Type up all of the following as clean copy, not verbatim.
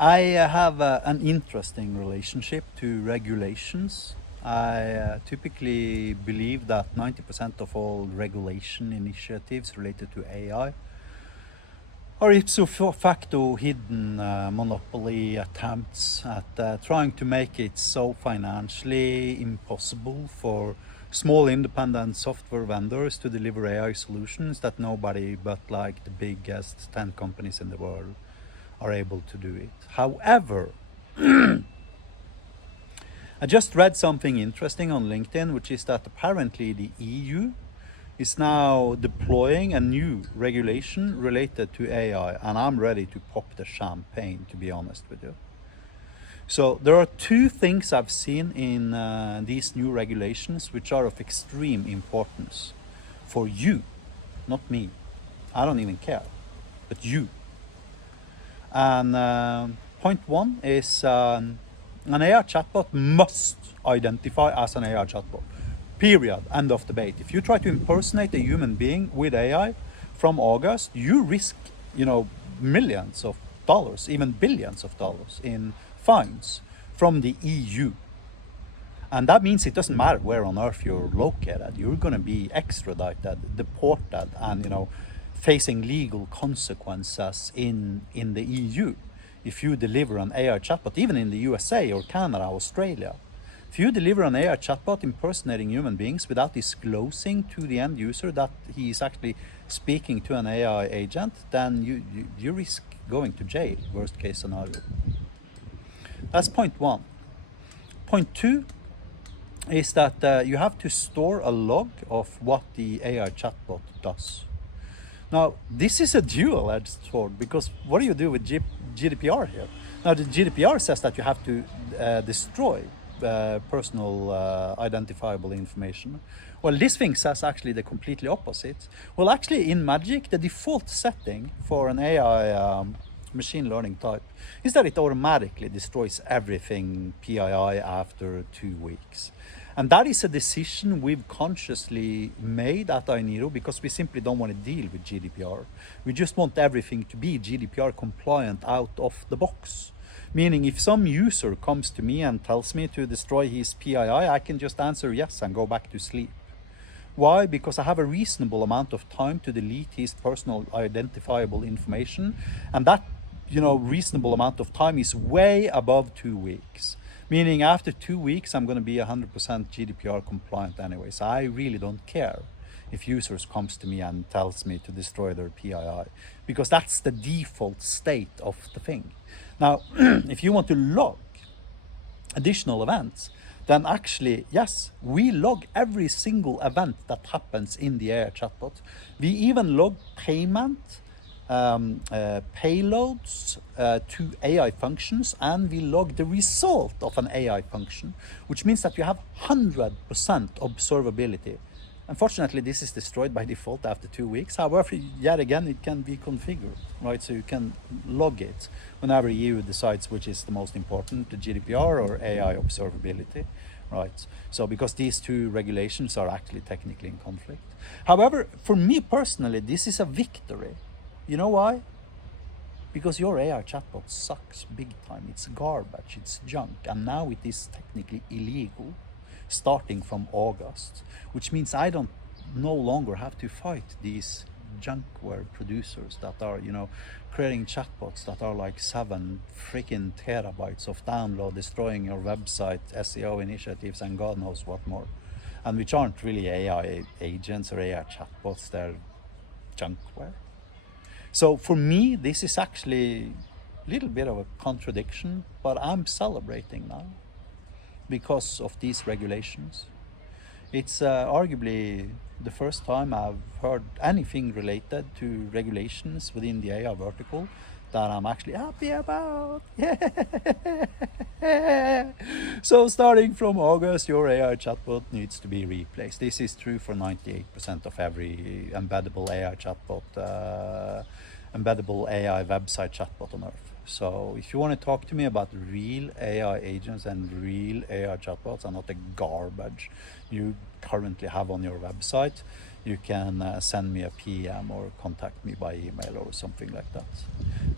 I have an interesting relationship to regulations. I typically believe that 90% of all regulation initiatives related to AI are ipso facto hidden monopoly attempts at trying to make it so financially impossible for small independent software vendors to deliver AI solutions that nobody but like the biggest 10 companies in the world are able to do it. However, I just read something interesting on LinkedIn, which is that apparently the EU is now deploying a new regulation related to AI, and I'm ready to pop the champagne, to be honest with you. So there are two things I've seen in these new regulations which are of extreme importance for you, not me. I don't even care, but you. And point one is an AI chatbot must identify as an AI chatbot. Period. End of debate. If you try to impersonate a human being with AI from August, you risk, millions of dollars, even billions of dollars in fines from the EU. And that means it doesn't matter where on earth you're located. You're going to be extradited, deported, and facing legal consequences in the EU if you deliver an AI chatbot, even in the USA or Canada, Australia. If you deliver an AI chatbot impersonating human beings without disclosing to the end user that he is actually speaking to an AI agent, then you risk going to jail, worst case scenario. That's point one. Point two is that you have to store a log of what the AI chatbot does. Now, this is a dual-edged sword, because what do you do with GDPR here? Now, the GDPR says that you have to destroy personal identifiable information. Well, this thing says actually the completely opposite. Well, actually, in Magic, the default setting for an AI machine learning type is that it automatically destroys everything PII after 2 weeks. And that is a decision we've consciously made at Ainiro because we simply don't want to deal with GDPR. We just want everything to be GDPR compliant out of the box. Meaning if some user comes to me and tells me to destroy his PII, I can just answer yes and go back to sleep. Why? Because I have a reasonable amount of time to delete his personal identifiable information. And that, reasonable amount of time is way above 2 weeks. Meaning after 2 weeks, I'm going to be 100% GDPR compliant anyway. So I really don't care if users comes to me and tells me to destroy their PII, because that's the default state of the thing. Now, if you want to log additional events, then actually, yes, we log every single event that happens in the AI chatbot. We even log payment, payloads to AI functions, and we log the result of an AI function, which means that you have 100% observability. Unfortunately, this is destroyed by default after 2 weeks. However, yet again, it can be configured, right? So you can log it whenever EU decides which is the most important, the GDPR or AI observability, right? So because these two regulations are actually technically in conflict. However, for me personally, this is a victory. You know why? Because your AI chatbot sucks big time. It's garbage, it's junk, and now it is technically illegal starting from August, which means I don't no longer have to fight these junkware producers that are, creating chatbots that are like 7 freaking terabytes of download, destroying your website, SEO initiatives, and God knows what more, and which aren't really AI agents or AI chatbots, they're junkware. So for me, this is actually a little bit of a contradiction, but I'm celebrating now because of these regulations. It's arguably the first time I've heard anything related to regulations within the AI vertical that I'm actually happy about. Yeah. So starting from August, your AI chatbot needs to be replaced. This is true for 98% of every embeddable AI chatbot, embeddable AI website chatbot on Earth. So if you want to talk to me about real AI agents and real AI chatbots and not the garbage you currently have on your website, you can send me a PM or contact me by email or something like that.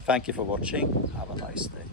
Thank you for watching. Have a nice day.